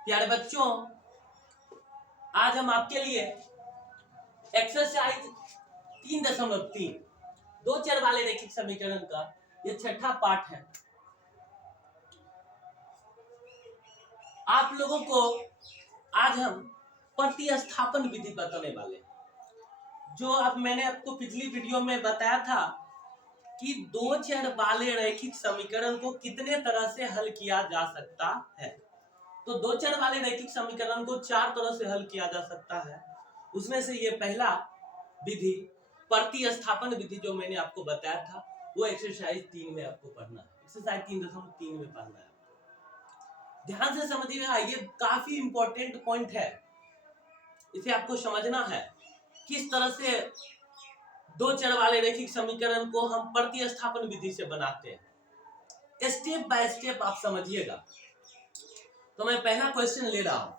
प्यारे बच्चों, आज हम आपके लिए एक्सरसाइज 3.3 दो चर वाले रैखिक समीकरण का ये छठा पाठ है। आप लोगों को आज हम प्रतिस्थापन विधि बताने वाले हैं। जो अब मैंने आपको पिछली वीडियो में बताया था कि दो चर वाले रैखिक समीकरण को कितने तरह से हल किया जा सकता है। तो दो चर वाले रैखिक समीकरण को चार तरह से हल किया जा सकता है। उसमें से ये पहला विधि प्रतिस्थापन विधि जो मैंने आपको बताया था वो एक्सरसाइज 3 में आपको पढ़ना है। एक्सरसाइज 3.3 में पढ़ना है। ध्यान से समझिएगा, ये काफी इंपॉर्टेंट पॉइंट है। इसे आपको समझना है किस तरह से दो चर वाले रैखिक समीकरण को हम प्रतिस्थापन विधि से बनाते हैं। स्टेप बाय स्टेप आप समझिएगा। तो मैं पहला क्वेश्चन ले रहा हूं।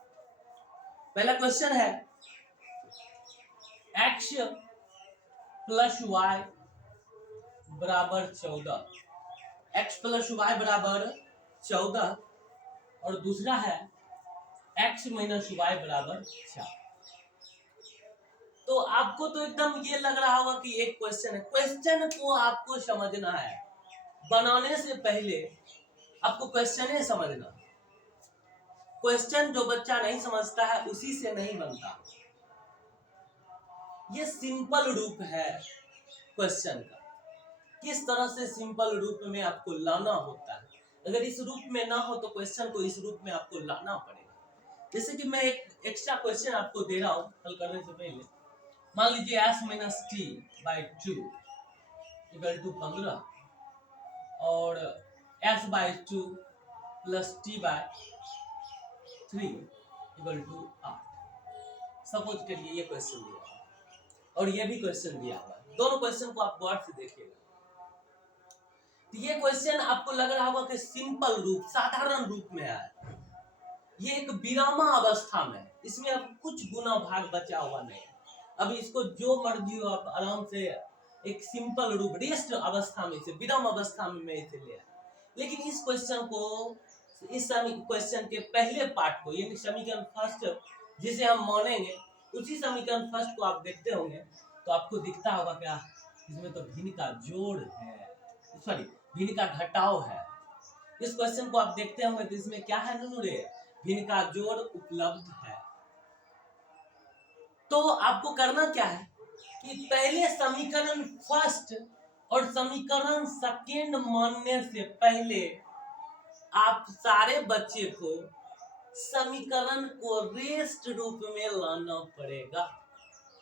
पहला क्वेश्चन है x प्लस वाई बराबर 14, x प्लस वाई बराबर 14 और दूसरा है x माइनस वाई बराबर 4। तो आपको तो एकदम ये लग रहा होगा कि एक क्वेश्चन है। क्वेश्चन को आपको समझना है। बनाने से पहले आपको क्वेश्चन ही समझना। क्वेश्चन जो बच्चा नहीं समझता है उसी से नहीं बनता। ये सिंपल रूप है क्वेश्चन का। किस तरह से सिंपल रूप में आपको लाना होता है। अगर इस रूप में ना हो तो क्वेश्चन को इस रूप में आपको लाना पड़ेगा। जैसे कि मैं एक एक्स्ट्रा क्वेश्चन आपको दे रहा हूं हल करने से पहले। मान लीजिए s minus T by 2 equal to 15 और s बाई 2 plus T by 3 equal to 8। Suppose करिए ये क्वेश्चन दिया और ये भी क्वेश्चन दिया हुआ है। दोनों क्वेश्चन को आप गौर से देखिएगा। तो ये क्वेश्चन आपको लग रहा होगा कि सिंपल रूप साधारण रूप में है। ये एक विरामा अवस्था में, इसमें अब कुछ गुना भाग बचा हुआ नहीं है। अब इसको जो मर्जी हो आप आराम से एक सिंपल रूप रेस्ट अवस्था में से विराम अवस्था में इसे ले आए। लेकिन इस क्वेश्चन को इस क्वेश्चन के पहले पार्ट को यानी समीकरण फर्स्ट जिसे हम मानेंगे उसी समीकरण फर्स्ट को आप देखते होंगे तो आपको दिखता होगा क्या इसमें तो भिन्न का जोड़ है, सॉरी भिन्न का घटाव है। इस क्वेश्चन को आप देखते होंगे तो इसमें क्या है नुनुरे, भिन्न का जोड़ उपलब्ध है। तो आपको करना क्या है कि पहले समीकरण फर्स्ट और समीकरण सेकेंड मानने से पहले आप सारे बच्चे को समीकरण को रेस्ट रूप में लाना पड़ेगा,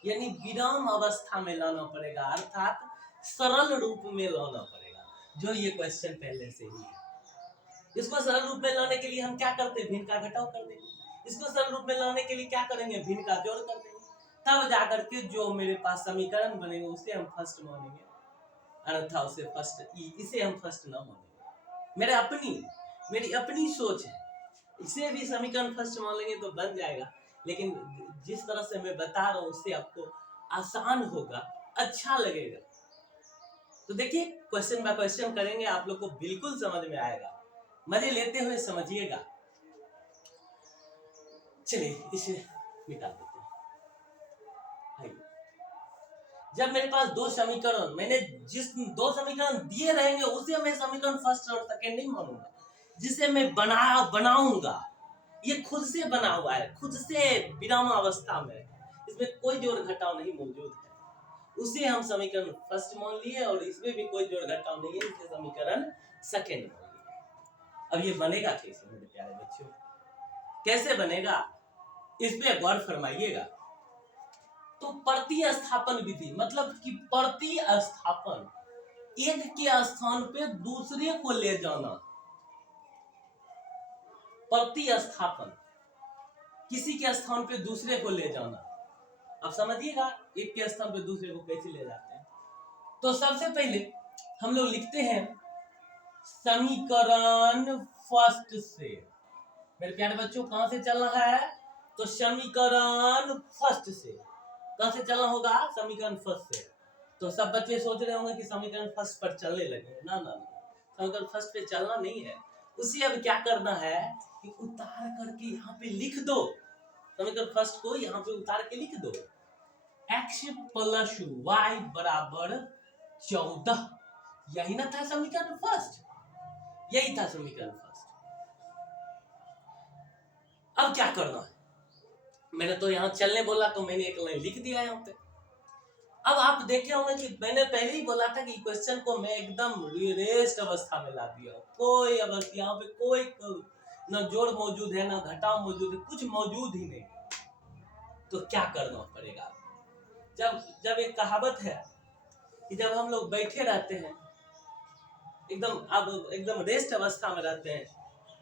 यानी विराम अवस्था में लाना पड़ेगा, अर्थात सरल रूप में लाना पड़ेगा। जो ये क्वेश्चन पहले से ही है। इसको सरल रूप में लाने के लिए हम क्या करते हैं, भिन्न का घटाव कर देंगे। इसको सरल रूप में लाने के लिए क्या करेंगे, भिन्न का जोड़ कर देंगे। तब जाकर के जो मेरे पास समीकरण बनेंगे उसे हम फर्स्ट मानेंगे, अन्यथा उसे फर्स्ट इसे हम फर्स्ट ना मानेंगे। मेरी अपनी सोच है। इसे भी समीकरण फर्स्ट मान लेंगे तो बन जाएगा, लेकिन जिस तरह से मैं बता रहा हूँ उससे आपको आसान होगा, अच्छा लगेगा। तो देखिए क्वेश्चन बाय क्वेश्चन करेंगे, आप लोग को बिल्कुल समझ में आएगा। मजे लेते हुए समझिएगा। चलिए इसे मिटा देते हैं। जब मेरे पास दो समीकरण, मैंने जिस दो समीकरण दिए रहेंगे उसे मैं समीकरण फर्स्ट और सेकेंड नहीं मानूंगा। जिसे मैं बनाऊंगा ये खुद से बना हुआ है, खुद से विराम अवस्था में, इसमें कोई जोड़ घटाव नहीं मौजूद है, उसे हम समीकरण फर्स्ट मान लिए और इसमें भी कोई जोड़ घटाव नहीं है, इसे समीकरण सेकेंड मान लिए। अब ये बनेगा कैसे मेरे प्यारे बच्चों, कैसे बनेगा इस पे गौर फरमाइएगा। तो प्रतिस्थापन विधि मतलब कि प्रतिस्थापन एक के स्थान पे दूसरे को ले जाना। प्रतिस्थापन किसी के स्थान पे दूसरे को ले जाना। अब समझिएगा एक के स्थान पे दूसरे को कैसे ले जाते हैं। तो सबसे पहले हम लोग लिखते हैं समीकरण फर्स्ट से। मेरे प्यारे बच्चों कहां से चलना है, तो समीकरण फर्स्ट से। कहां से चलना होगा, समीकरण फर्स्ट से। तो सब बच्चे सोच रहे होंगे कि समीकरण फर्स्ट पर चलने लगे। ना ना, समीकरण फर्स्ट पे चलना नहीं है, उसे अब क्या करना है कि उतार करके यहाँ पे लिख दो, समीकरण फर्स्ट को यहाँ पे उतार के लिख दो, x प्लस वाई बराबर 14। यही ना था समीकरण फर्स्ट, यही था समीकरण फर्स्ट। अब क्या करना है, मैंने तो यहाँ चलने बोला तो मैंने एक लाइन लिख दिया यहाँ पे। अब आप देखे होंगे कि मैंने पहले ही बोला था कि क्वेश्चन को मैं एकदम रेस्ट अवस्था में ला दिया, कोई अवस्था यहाँ पे कोई न जोड़ मौजूद है ना घटाव मौजूद है, कुछ मौजूद ही नहीं। तो क्या करना पड़ेगा, जब एक कहावत है कि जब हम लोग बैठे रहते हैं एकदम रेस्ट अवस्था में रहते हैं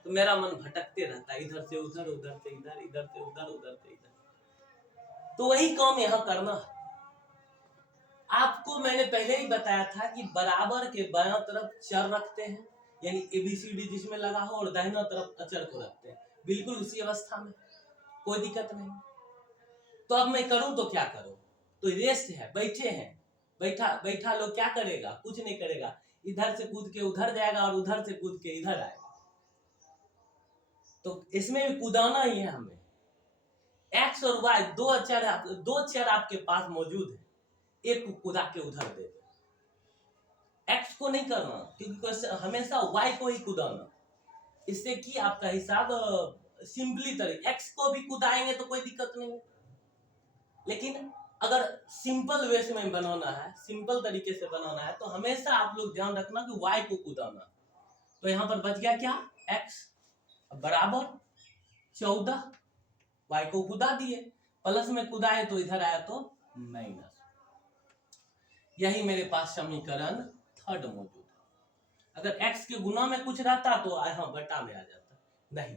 तो मेरा मन भटकते रहता है, इधर से उधर, उधर से इधर, इधर से उधर, उधर से इधर। तो वही काम यहाँ करना है। आपको मैंने पहले ही बताया था कि बराबर के बायां तरफ चर रखते हैं, यानी ABCD जिसमें लगा हो, और दाहिना तरफ अचर को रखते हैं, बिल्कुल उसी अवस्था में, कोई दिक्कत नहीं। तो अब मैं करूं तो क्या करूं, तो रेस्ट है, बैठे हैं, बैठा लोग क्या करेगा, कुछ नहीं करेगा, इधर से कूद के उधर जाएगा और उधर से कूद के इधर आएगा। तो इसमें भी कूदाना ही है हमें। x और y दो चर आपके पास मौजूद है, एक को कूदा के उधर दे दो, x को नहीं करना क्योंकि हमेशा y को ही कूदाना, इससे कि आपका हिसाब सिंपली तरीके, x को भी कूदाएंगे तो कोई दिक्कत नहीं, लेकिन अगर सिंपल वे में बनाना है, सिंपल तरीके से बनाना है, तो हमेशा आप लोग ध्यान रखना कि y को कूदाना। तो यहाँ पर बच गया क्या, x बराबर 14, y को कूदा दिए, प्लस में कूदाए तो इधर आया तो माइनस। यही मेरे पास समीकरण थर्ड मौजूद है। अगर x के गुना में कुछ रहता तो यहाँ बटा में आ जाता, नहीं,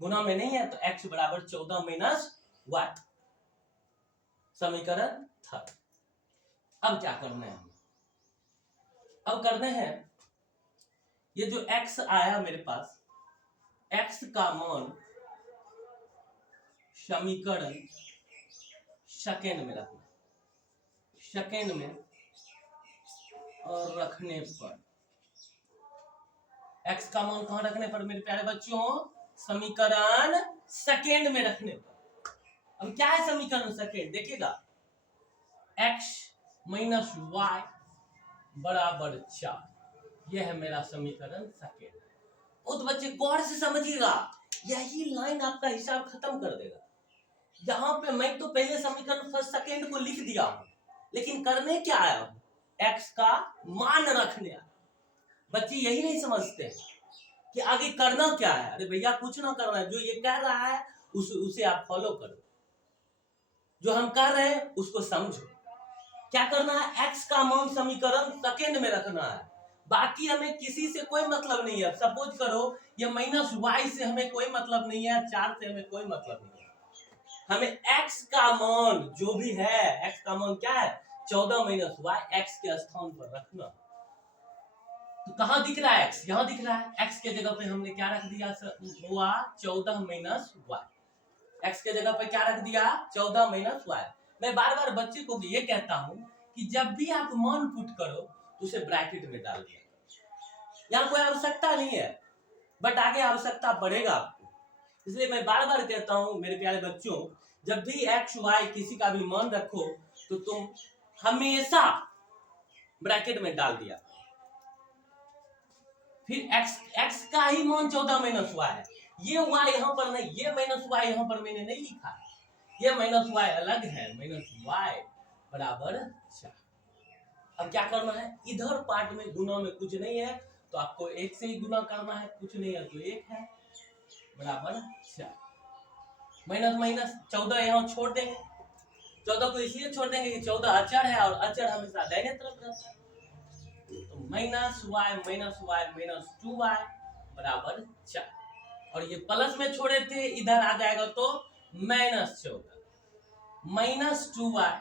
गुना में नहीं है, तो x बराबर 14 माइनस y, समीकरण थर्ड। अब क्या करना है, अब करने हैं ये जो x आया मेरे पास, x का मान समीकरण सेकेंड में रखना, सेकेंड में, और रखने पर x का मान कहां रखने पर मेरे प्यारे बच्चों, समीकरण सेकेंड में रखने पर। अब क्या है समीकरण सेकेंड, देखिएगा, x माइनस वाई बराबर 4, यह है मेरा समीकरण सेकेंड। तो बच्चे गौर से समझिएगा, यही लाइन आपका हिसाब खत्म कर देगा। यहाँ पे मैं तो पहले समीकरण फर्स्ट सेकेंड को लिख दिया हूं, लेकिन करने क्या आया हूं, x का मान रखने आया। बच्चे यही नहीं समझते कि आगे करना क्या है। अरे भैया कुछ ना करना है, जो ये कह रहा है उसे आप फॉलो करो, जो हम कर रहे हैं उसको समझो। क्या करना है, x का मान समीकरण सेकेंड में रखना है, बाकी हमें किसी से कोई मतलब नहीं है। सपोज करो ये माइनस वाई से हमें कोई मतलब नहीं है, 4 से हमें कोई मतलब नहीं है, हमें x का मान जो भी है, x का मान क्या है, 14 माइनस वाई, x के स्थान पर रखना। तो कहां दिख रहा है x, यहां दिख रहा है, x के जगह पे हमने क्या रख दिया, 14 माइनस वाई, x के जगह पे क्या रख दिया, 14 माइनस वाई। मैं बार बार बच्चे को ये कहता हूं कि जब भी आप मान पुट करो तो उसे ब्रैकेट में डाल दिया, यहाँ कोई आवश्यकता नहीं है, बट आगे आवश्यकता पड़ेगा आपको। इसलिए मैं बार बार कहता हूं मेरे प्यारे बच्चों, जब भी x y किसी का भी मान रखो तो तुम हमेशा ब्रैकेट में डाल दिया। फिर x का ही मान 14 माइनस वाई है, ये y यहाँ पर नहीं, ये माइनस वाई यहाँ पर मैंने नहीं लिखा, ये माइनस वाई अलग है, माइनस वाई बराबर 4। अब क्या करना है, इधर पार्ट में गुना में कुछ नहीं है तो आपको 1 से ही गुना करना है, कुछ नहीं है तो 1 है, बराबर 4। माइनस माइनस 14 यहाँ छोड़ देंगे, 14 को इसलिए छोड़ देंगे कि 14 अचर है और अचर हमेशा दाहिने तरफ रहता है। तो माइनस वाई माइनस 2y बराबर 4, और ये प्लस में छोड़े थे, इधर आ जाएगा तो माइनस 14, माइनस 2y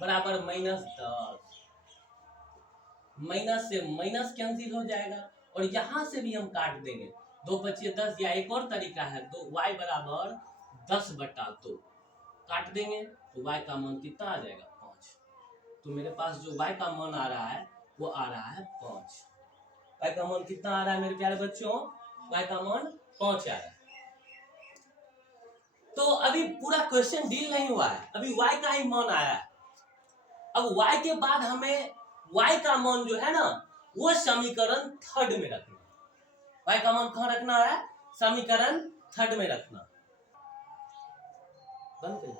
बराबर माइनस 10, माइनस से माइनस कैंसिल हो जाएगा, और यहां से भी हम काट देंगे, 2 बचे 10, या एक और तरीका है, तो y बराबर 10/2 काट देंगे तो y का मान कितना आ जाएगा, 5। तो मेरे पास जो y का मान आ रहा है वो आ रहा है 5। y का मान कितना आ रहा है मेरे प्यारे बच्चों, y का मान 5 आ रहा है। तो अभी पूरा क्वेश्चन डील नहीं हुआ है, अभी y का ही मान आया है। अब y के बाद हमें y का मान जो है ना वो समीकरण थर्ड में रखना। y का मान कहाँ रखना है, समीकरण थर्ड में रखना। बंद कर,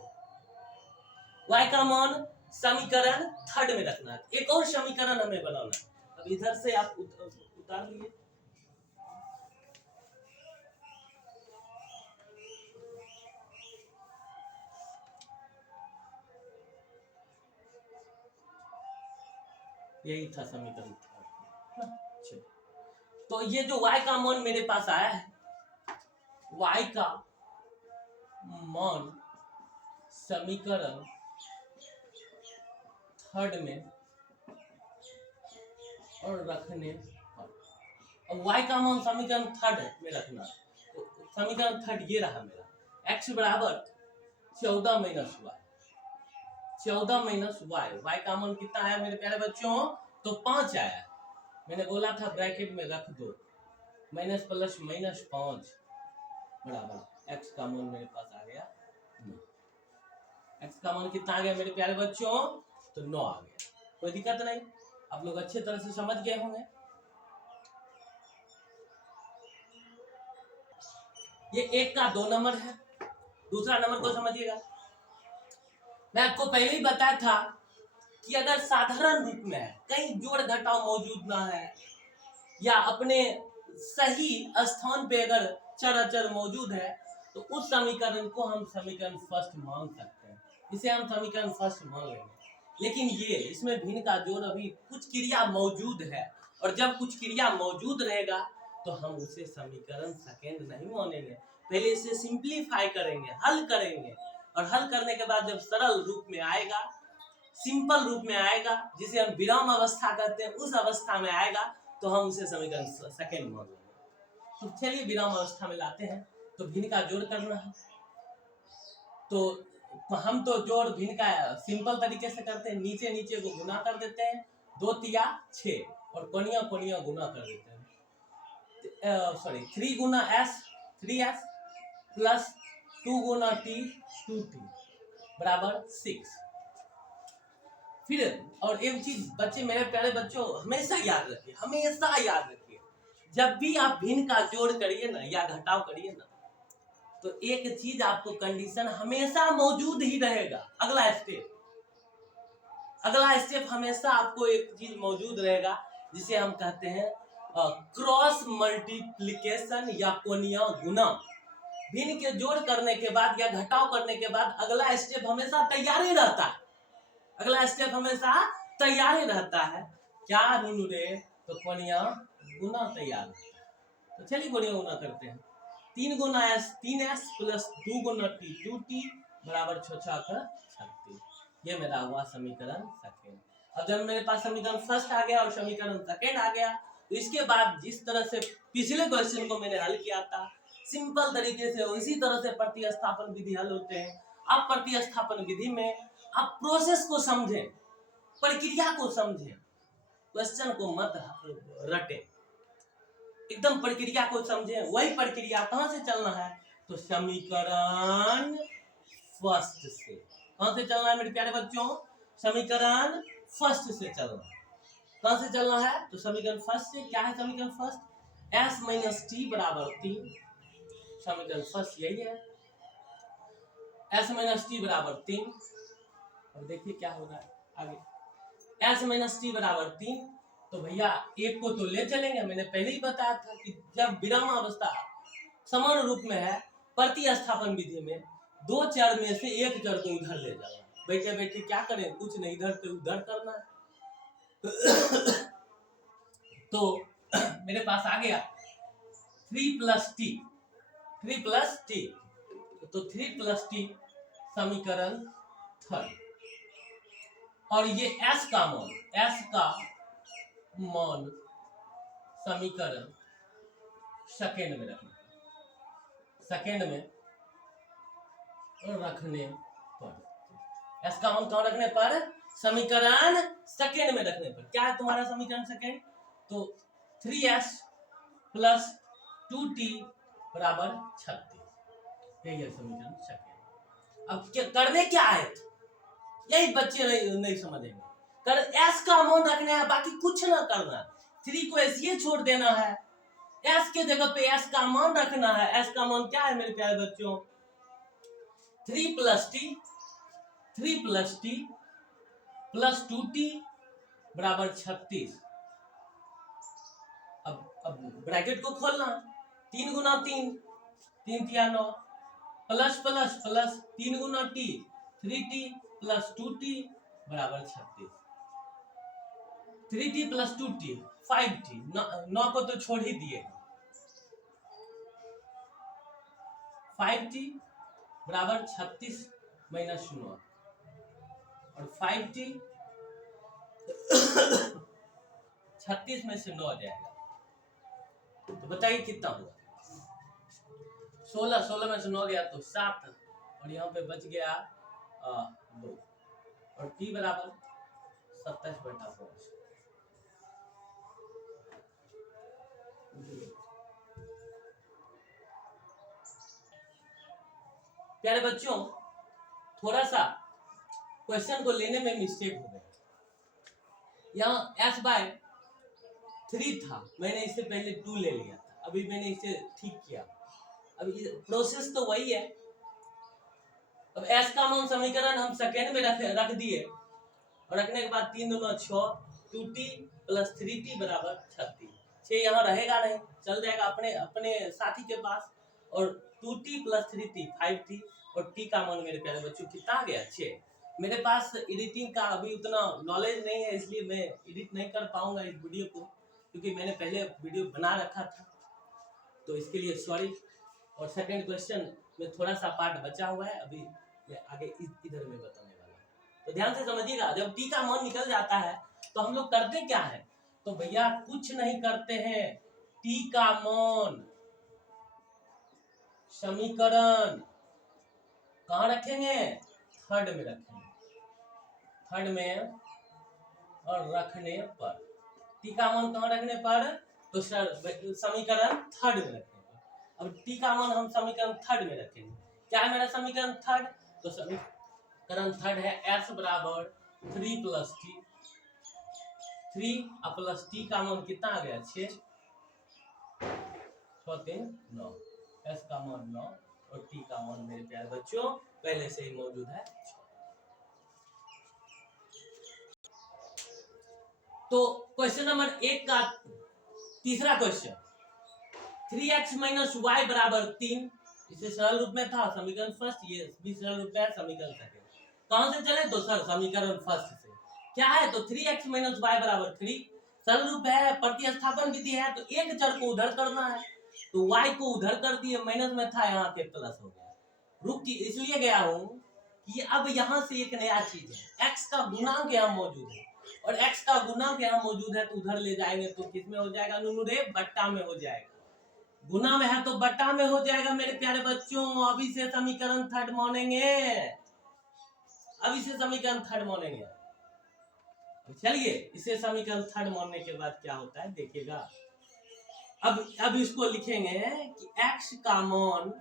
y का मान समीकरण थर्ड में रखना है। एक और समीकरण हमें बनाना है। अब इधर से आप उतार लीजिए। यही था समीकरण थर्ड। तो ये जो y का मान मेरे पास आया है, y का मान समीकरण थर्ड में और रखने पर, अब y का मान समीकरण थर्ड में रखना। तो समीकरण थर्ड ये रहा मेरा, x बराबर 14 minus Y, 14 minus Y. y का मान कितना आया मेरे प्यारे बच्चों, तो 5 आया। मैंने बोला था ब्रैकेट में रख दो, माइनस प्लस माइनस 5 बराबर x का मान मेरे पास आ गया 9। x का मान कितना आ गया मेरे प्यारे बच्चों, तो 9 आ गया। कोई दिक्कत नहीं, आप लोग अच्छे तरह से समझ गए होंगे। ये 1 का 2 नंबर है। दूसरा नंबर को समझिएगा। मैं आपको पहले ही बताया था कि अगर साधारण रूप में है, कहीं जोड़ घटाव मौजूद ना है, या अपने सही स्थान पे अगर चर अचर मौजूद है, तो उस समीकरण को हम समीकरण फर्स्ट मान सकते हैं। इसे हम समीकरण फर्स्ट मान लेंगे। लेकिन ये इसमें भिन्न का जोड़ अभी कुछ क्रिया मौजूद है, और जब कुछ क्रिया मौजूद रहेगा तो हम उसे समीकरण सेकेंड नहीं मानेंगे। पहले इसे सिंप्लीफाई करेंगे, हल करेंगे, और हल करने के बाद जब सरल रूप में आएगा, सिंपल रूप में आएगा, जिसे हम विराम अवस्था कहते हैं, उस अवस्था में आएगा तो हम उसे समीकरण सेकेंड मान लेंगे। तो चलिए विराम अवस्था में लाते हैं। तो भिन्न का जोड़ करना है, तो हम तो जोड़ भिन्न का सिंपल तरीके से करते हैं। नीचे नीचे को गुना कर देते हैं, 2 तिया 6, और कोनिया कोनिया गुना कर देते हैं। सॉरी 3 गुना s 3s प्लस 2 गुना t 2t बराबर 6। फिर और एक चीज बच्चे, मेरे प्यारे बच्चों, हमेशा याद रखिए, हमेशा याद रखिए, जब भी आप भिन्न का जोड़ करिए ना या घटाव करिए ना, तो एक चीज आपको कंडीशन हमेशा मौजूद ही रहेगा। अगला स्टेप हमेशा आपको एक चीज मौजूद रहेगा, जिसे हम कहते हैं क्रॉस मल्टीप्लिकेशन या कोणीय गुणा। भिन्न के जोड़ करने के बाद या घटाव करने के बाद अगला स्टेप हमेशा तैयार ही रहता है। अगला स्टेप हमेशा तैयार ही रहता है। क्या नीनू रे, तो कोणीय गुना तैयार रहता है। तो चलिए कोणीय गुना करते हैं। 3 गुना s 3s प्लस 2 गुना t 2t बराबर 6 का 36। ये मेरा हुआ समीकरण सेकेंड। अब जब मेरे पास समीकरण फर्स्ट आ गया और समीकरण सेकेंड आ गया, तो इसके बाद जिस तरह से पिछले क्वेश्चन को मैंने हल किया था सिंपल तरीके से, उसी तरह से प्रतिस्थापन विधि हल होते हैं। अब प्रतिस्थापन विधि में आप प्रोसेस को समझें, प्रक्रिया को समझें, क्वेश्चन को मत रटे, एकदम प्रक्रिया को समझें। वही प्रक्रिया कहां से चलना है, तो समीकरण फर्स्ट से। कहां से चलना है मेरे प्यारे बच्चों, समीकरण फर्स्ट से चलना है। कहां से चलना है, तो समीकरण फर्स्ट से। क्या है समीकरण फर्स्ट, s माइनस टी बराबर 3। समीकरण फर्स्ट यही है, s माइनस टी बराबर 3। और देखिए क्या हो रहा है आगे, s माइनस टी बराबर 3। तो भैया एक को तो ले चलेंगे। मैंने पहले ही बताया था कि जब विराम अवस्था समान रूप में है, प्रतिस्थापन विधि में 2 चर में से एक चर को उधर ले जाना। बैठे बैठे क्या करें, कुछ नहीं, इधर से उधर करना है। तो मेरे पास आ गया 3 प्लस टी, 3 प्लस टी, तो 3 प्लस टी समीकरण थर्ड। और ये s का मान, s का मान समीकरण सेकेंड में रखना, सेकेंड में रखने पर, s का मान कहाँ रखने पर, समीकरण सेकेंड में रखने पर। क्या है तुम्हारा समीकरण सेकेंड, तो 3s प्लस 2t बराबर 36। यही है समीकरण सेकेंड। अब करने क्या है, यही बच्चे नहीं समझेंगे। कर s का मान रखना है, बाकी कुछ ना करना। 3 को ऐसे छोड़ देना है, s के जगह पे s का मान रखना है। s का मान क्या है मेरे प्यारे बच्चों, 3 प्लस टी प्लस 2t बराबर 36। अब ब्रैकेट को खोलना, 3 गुना 3, 3 तिया 9, प्लस प्लस प्लस 3 गुना टी 3t प्लस 2t बराबर 36। 3t प्लस 2t 5t, 9 को तो छोड़ ही दिए, 5t बराबर 36 माइनस 9, और 5t 36 में से 9 आ जाएगा, तो बताइए कितना हुआ। 16 में से 9 गया तो 7, और यहाँ पे बच गया 2, और t बराबर 27/5। प्यारे बच्चों, थोड़ा सा क्वेश्चन को लेने में मिस्टेक हो गया। यहाँ s/3 था, मैंने इससे पहले 2 ले लिया था, अभी मैंने इसे ठीक किया। अब प्रोसेस तो वही है। अब s का मान समीकरण हम सेकेंड में रख दिए, और रखने के बाद 3 दूना 6, 2t प्लस 3t बराबर 36। 6 यहाँ रहेगा नहीं, चल जाएगा अपने साथी के पास, और 2t प्लस 3t 5t, और t का मान मेरे प्यारे बच्चों कितना आ गया 6। मेरे पास एडिटिंग का अभी उतना नॉलेज नहीं है, इसलिए मैं एडिट नहीं कर पाऊंगा इस वीडियो को, क्योंकि मैंने पहले वीडियो बना रखा था, तो इसके लिए सॉरी। और सेकंड क्वेश्चन में थोड़ा सा पार्ट बचा हुआ है, अभी मैं आगे इधर में बताने वाला हूँ, तो ध्यान से समझिएगा। जब t का मान निकल जाता है तो हम लोग करते क्या है, तो भैया कुछ नहीं करते हैं, t का मान समीकरण कहाँ रखेंगे, थर्ड में रखेंगे, थर्ड में, और रखने पर t का मान कहाँ रखने पर, तो समीकरण थर्ड में रखने पर। अब t का मान हम समीकरण थर्ड में रखेंगे। क्या है मेरा समीकरण थर्ड, तो समीकरण थर्ड है s बराबर 3 प्लस टी, 3 प्लस टी का मान कितना आ गया 6, 6 3 9, s का मान 9, और t का मान मेरे प्यारे बच्चों पहले से ही मौजूद है। तो क्वेश्चन नंबर 1 का तीसरा क्वेश्चन, 3x माइनस वाई बराबर 3, इसे सरल रूप में था समीकरण फर्स्ट, ये भी सरल रूप में है समीकरण सेकंड। कहां से चले, तो सर समीकरण फर्स्ट से। क्या है, तो 3x माइनस वाई बराबर 3, सरल रूप है, प्रतिस्थापन विधि है, तो एक चर को उधर करना है, तो y को उधर कर दिए, माइनस में था यहाँ पे प्लस हो गया। रुक की इसलिए गया हूँ कि अब यहाँ से एक नया चीज है, x का गुणांक यहाँ मौजूद है, और x का गुणांक यहाँ मौजूद है, तो उधर ले जाएंगे तो किसमें हो जाएगा नुनू रे, बट्टा में हो जाएगा। गुना में है तो बट्टा में हो जाएगा मेरे प्यारे बच्चों। अभी से समीकरण थर्ड मानेंगे, अभी से समीकरण थर्ड मानेंगे। चलिए इसे समीकरण थर्ड मानने के बाद क्या होता है देखिएगा। अब इसको लिखेंगे कि x का मान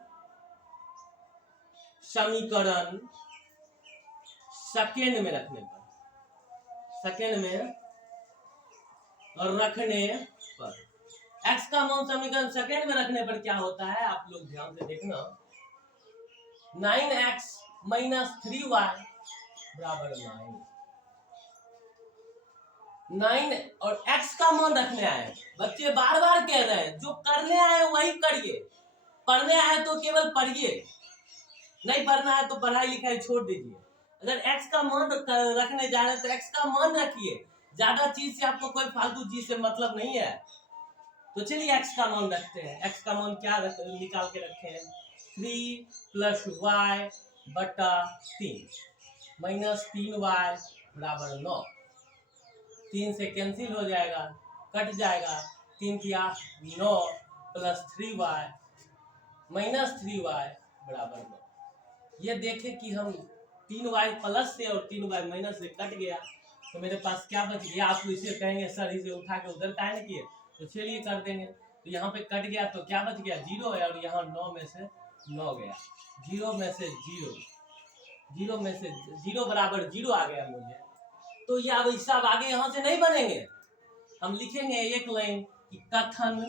समीकरण सेकेंड में रखने पर, सेकेंड में और रखने पर, x का मान समीकरण सेकेंड में रखने पर क्या होता है, आप लोग ध्यान से देखना, 9x माइनस 3y बराबर 9 और x का मान रखने आए। बच्चे बार बार कह रहे हैं जो करने आए वही करिए, पढ़ने आए तो केवल पढ़िए, नहीं पढ़ना है तो पढ़ाई लिखाई छोड़ दीजिए। अगर x का मान रखने जा रहे हैं तो x का मान रखिए, ज्यादा चीज से आपको कोई फालतू चीज से मतलब नहीं है। तो चलिए x का मान रखते हैं। x का मान क्या निकाल के रखे हैं, 3 प्लस वाई बटा 3 माइनस 3y बराबर 9, 3 से कैंसिल हो जाएगा, कट जाएगा, 3 किया 9 प्लस 3y माइनस 3y बराबर 9। ये देखें कि हम 3y प्लस से और 3y माइनस से कट गया, तो मेरे पास क्या बच गया। आप इसे कहेंगे सर इसे उठा के उधर काहे किए, तो चलिए कर देंगे। तो यहाँ पे कट गया तो क्या बच गया, 0 है, और यहाँ 9 में से 9 गया, 0 में से 0, 0 में से 0 बराबर 0 आ गया मुझे। तो ये अब हिसाब आगे यहाँ से नहीं बनेंगे, हम लिखेंगे एक लाइन कि कथन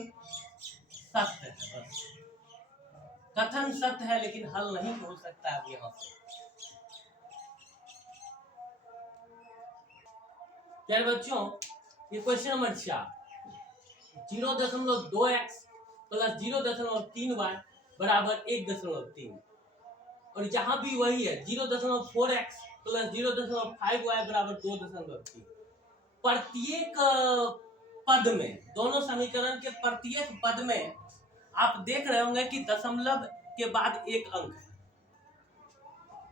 सत्य है, बस कथन सत्य है, लेकिन हल नहीं हो सकता है यहाँ से। प्यारे बच्चों, ये question number 4, 0.2x plus 0.3y बराबर 1.3, और यहाँ भी वही है 0.4x प्लस 0.5y बराबर 2.3। प्रत्येक पद में, दोनों समीकरण के प्रत्येक पद में आप देख रहे होंगे कि दशमलव के बाद एक अंक है,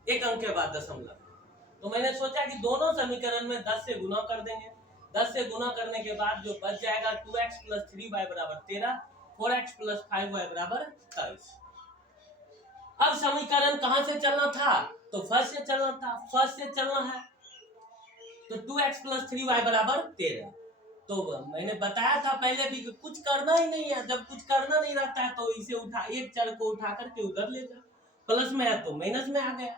एक अंक के बाद दशमलव। तो मैंने सोचा कि दोनों समीकरण में 10 से गुना कर देंगे। 10 से गुना करने के बाद जो बच जाएगा 2x प्लस 3y बराबर 13, 4x प्लस 5y बराबर 28। अब समीकरण कहां से चलना था, तो फर्स्ट से चलना था, फर्स्ट से चलना है तो 2x प्लस 3y बराबर 13। तो मैंने बताया था पहले भी कि कुछ करना ही नहीं है, जब कुछ करना नहीं रहता है तो इसे उठा, एक चर को उठा करके उधर ले जाओ, प्लस में है तो माइनस में आ गया,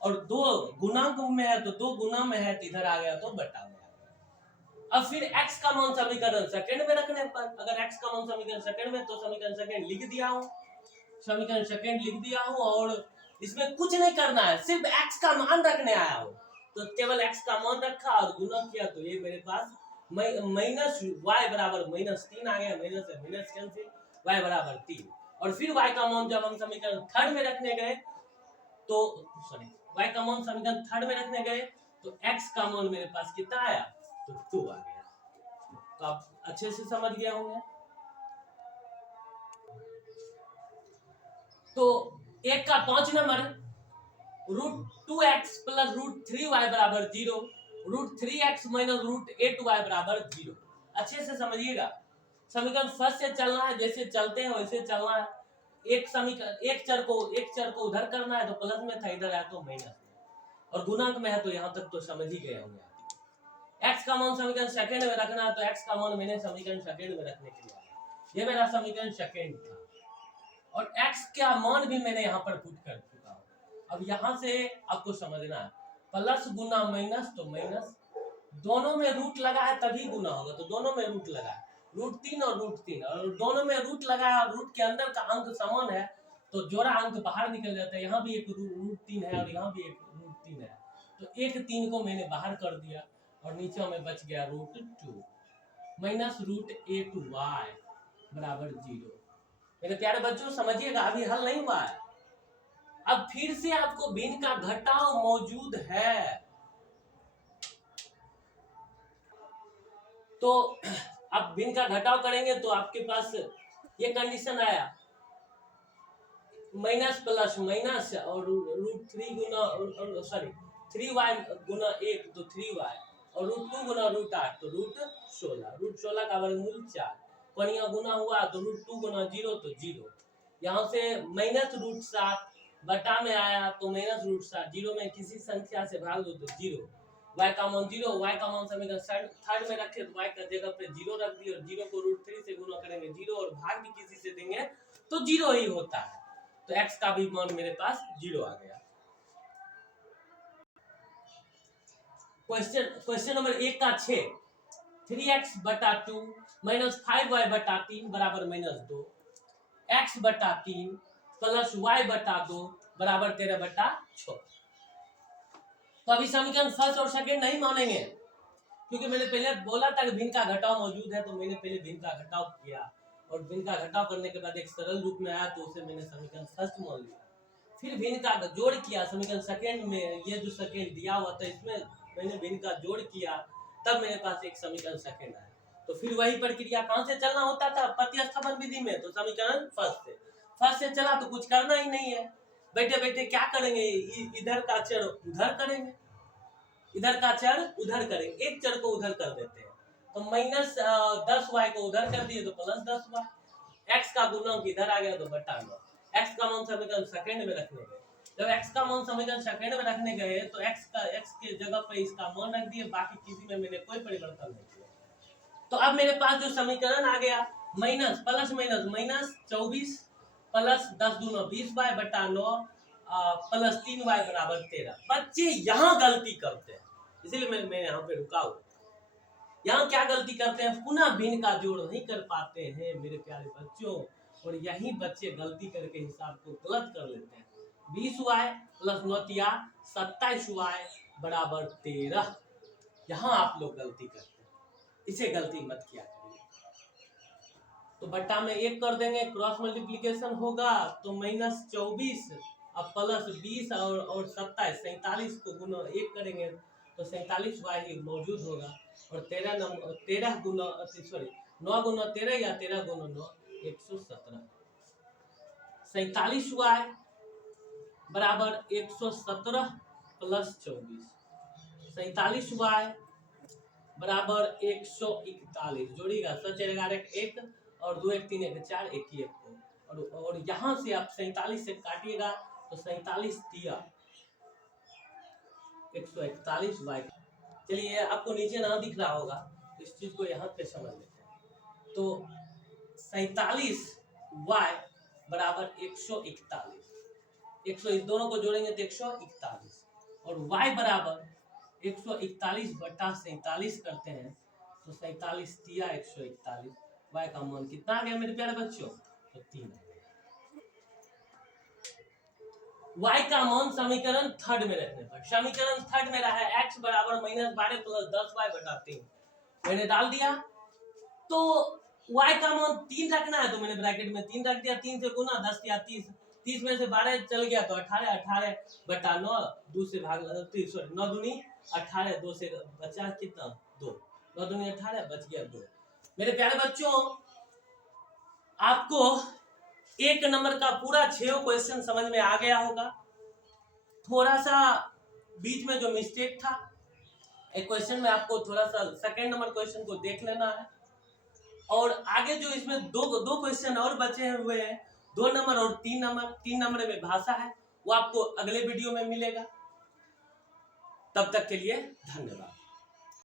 और दो गुणांक में है तो दो गुना में है तो इधर आ गया तो बटा में आ गया। अब फिर x का मान समीकरण सेकंड में रखने पर, अगर x का मान समीकरण सेकंड में तो समीकरण सेकंड लिख दिया हूं, समीकरण सेकंड लिख दिया हूं, और इसमें कुछ नहीं करना है, सिर्फ x का मान रखने आया हूं। तो केवल x का मान रखा और गुना किया, तो ये मेरे पास माइनस y बराबर -3 आ गया, माइनस से माइनस कैंसिल, y बराबर 3। और फिर y का मान जब हम समीकरण थर्ड में रखने गए तो सॉरी y का मान समीकरण थर्ड में रखने गए तो x का मान मेरे पास कितना आया, तो 2 आ गया। तो आप अच्छे से समझ गए होंगे। तो एक का 5 नंबर √2x प्लस √3y बराबर 0, √3x माइनस √8y बराबर 0। अच्छे से समझिएगा, समीकरण फर्स्ट से चलना है, जैसे चलते हैं वैसे चलना है। एक समीकरण, एक चर को उधर करना है तो प्लस में था, इधर आया तो माइनस में, और गुणांक में है तो यहाँ तक तो समझ ही गए होंगे। x का मान समीकरण सेकंड में रखना है तो x का मान मैंने समीकरण सेकंड में रखने के लिए, ये मेरा समीकरण सेकंड था, और x का मान भी मैंने यहाँ पर पुट कर चुका हूँ। अब यहाँ से आपको समझना है, प्लस गुना माइनस तो माइनस, दोनों में रूट लगा है तभी गुना होगा, तो दोनों में रूट लगा है, √3 और √3, और दोनों में रूट लगा है और रूट के अंदर का अंक समान है तो जोड़ा अंक बाहर निकल जाता है। यहाँ भी एक √3 है और यहाँ भी एक √3 है, तो एक 3 को मैंने बाहर कर दिया और नीचे में बच गया √2 माइनस √8y बराबर 0। मेरे प्यारे बच्चों समझिएगा, अभी हल नहीं हुआ है, अब फिर से आपको भिन्न का घटाव मौजूद है। तो आप भिन्न का घटाव करेंगे तो आपके पास ये कंडीशन आया, माइनस प्लस माइनस और √3 गुना सॉरी 3y गुना 1 तो 3y, और √2 गुना √8 तो √16, √16 का वर्गमूल 4, पर यहाँ गुना हुआ तो √2 गुना 0 तो 0, यहाँ से माइनस √7 बटा में आया तो माइनस √7, 0 में किसी संख्या से भाग दो तो 0, y का मान 0, y का मान समीकरण थर्ड में रखे तो y का जगह पे 0 रख दिए, और 0 को √3 से गुना करेंगे 0, और भाग भी किसी से देंगे तो 0 ही होता है, तो x का भी मान मेरे पास 0 आ गया। क्वेश्चन नंबर 1 का 6, 3x बटा 2 माइनस 5y बटा 3 बराबर -2, x बटा 3 प्लस y बटा 2 बराबर 13 बटा 6। तो अभी समीकरण फर्स्ट और सेकंड नहीं मानेंगे, क्योंकि मैंने पहले बोला था कि भिन्न का घटाव मौजूद है, तो मैंने पहले भिन्न का घटाव किया, और भिन्न का घटाव करने के बाद एक सरल रूप में आया तो उसे मैंने समीकरण फर्स्ट मान लिया। फिर भिन्न का जोड़ किया समीकरण सेकंड में, ये जो सेकंड दिया हुआ था इसमें मैंने भिन्न का जोड़ किया, तब मेरे पास एक समीकरण सेकंड आया। तो फिर वही प्रक्रिया कहां से चलना होता था, प्रतिस्थापन विधि में, तो समीकरण फर्स्ट से चला तो कुछ करना ही नहीं है, बैठे बैठे क्या करेंगे, इधर का चर उधर करेंगे, इधर का चर उधर करेंगे, एक चर को उधर कर देते हैं, तो -10y को उधर कर दिए तो +10y, x का गुणांक इधर आ गया तो बटा 9, x का मान समीकरण सेकंड में रखने गए, जब x का मान समीकरण सेकंड में रखने गए तो x के जगह पे इसका मान रख दिए, बाकी किसी में मैंने कोई परिवर्तन नहीं किया। तो अब मेरे पास जो समीकरण आ गया, minus plus minus minus 24 plus 10 दूना 20y बटा 9 प्लस 3y बराबर 13। बच्चे यहाँ गलती करते हैं, इसीलिए मैं यहाँ पे रुका हूँ। यहाँ क्या गलती करते हैं, पुनः भिन्न का जोड़ नहीं कर पाते हैं मेरे प्यारे बच्चों, और यही बच्चे गलती करके हिसाब को गलत कर लेते हैं। 20y प्लस 9 27y बराबर 13, यहाँ आप लोग गलती करते हैं, इसे गलती मत किया करिए। तो बट्टा में 1 कर देंगे, क्रॉस मल्टीप्लीकेशन होगा तो -24 अब प्लस 20 और 27 47 को गुना 1 करेंगे तो 47y मौजूद होगा, और 13 गुना 9 गुना 13 या 13 गुना 9 117। 47y बराबर 117 प्लस 24, 47y बराबर 141। जोड़िएगा, 1 और 2 1 3 1 4 1 1 को, और यहाँ से आप 47 से काटिएगा तो 47 तिया 141y। चलिए, आपको नीचे ना दिख रहा होगा, इस चीज को यहाँ पे समझ लेते हैं। तो 47y बराबर 141, 100 इस दोनों को जोड़ेंगे तो 141, और y बराबर 141 बटा 47 करते हैं तो 47 तिया 141। y का मान कितना आ गया मेरे प्यारे बच्चों, तो 3। y का मान समीकरण थर्ड में रखने पर, समीकरण थर्ड में रहा है x बराबर -12 प्लस 10y बटा 3, मैंने डाल दिया। तो y का मान 3 रखना है तो मैंने ब्रैकेट में 3 रख दिया, 3 से गुना 10 या 30, 30 में से 12 चल गया तो 18, 18 बटा 9 2 से भाग 9 दूनी 18, 2 से बचा कितना 2, 9 दूनी 18 बच गया 2। मेरे प्यारे बच्चों, आपको 1 नंबर का पूरा 6 क्वेश्चन समझ में आ गया होगा। थोड़ा सा बीच में जो मिस्टेक था, एक क्वेश्चन में आपको थोड़ा सा सेकंड नंबर क्वेश्चन को देख लेना है, और आगे जो इसमें दो क्वेश्चन और बचे हुए हैं, 2 नंबर और 3 नंबर, 3 नंबर में भाषा है, वो आपको अगले वीडियो में मिलेगा। तब तक के लिए धन्यवाद।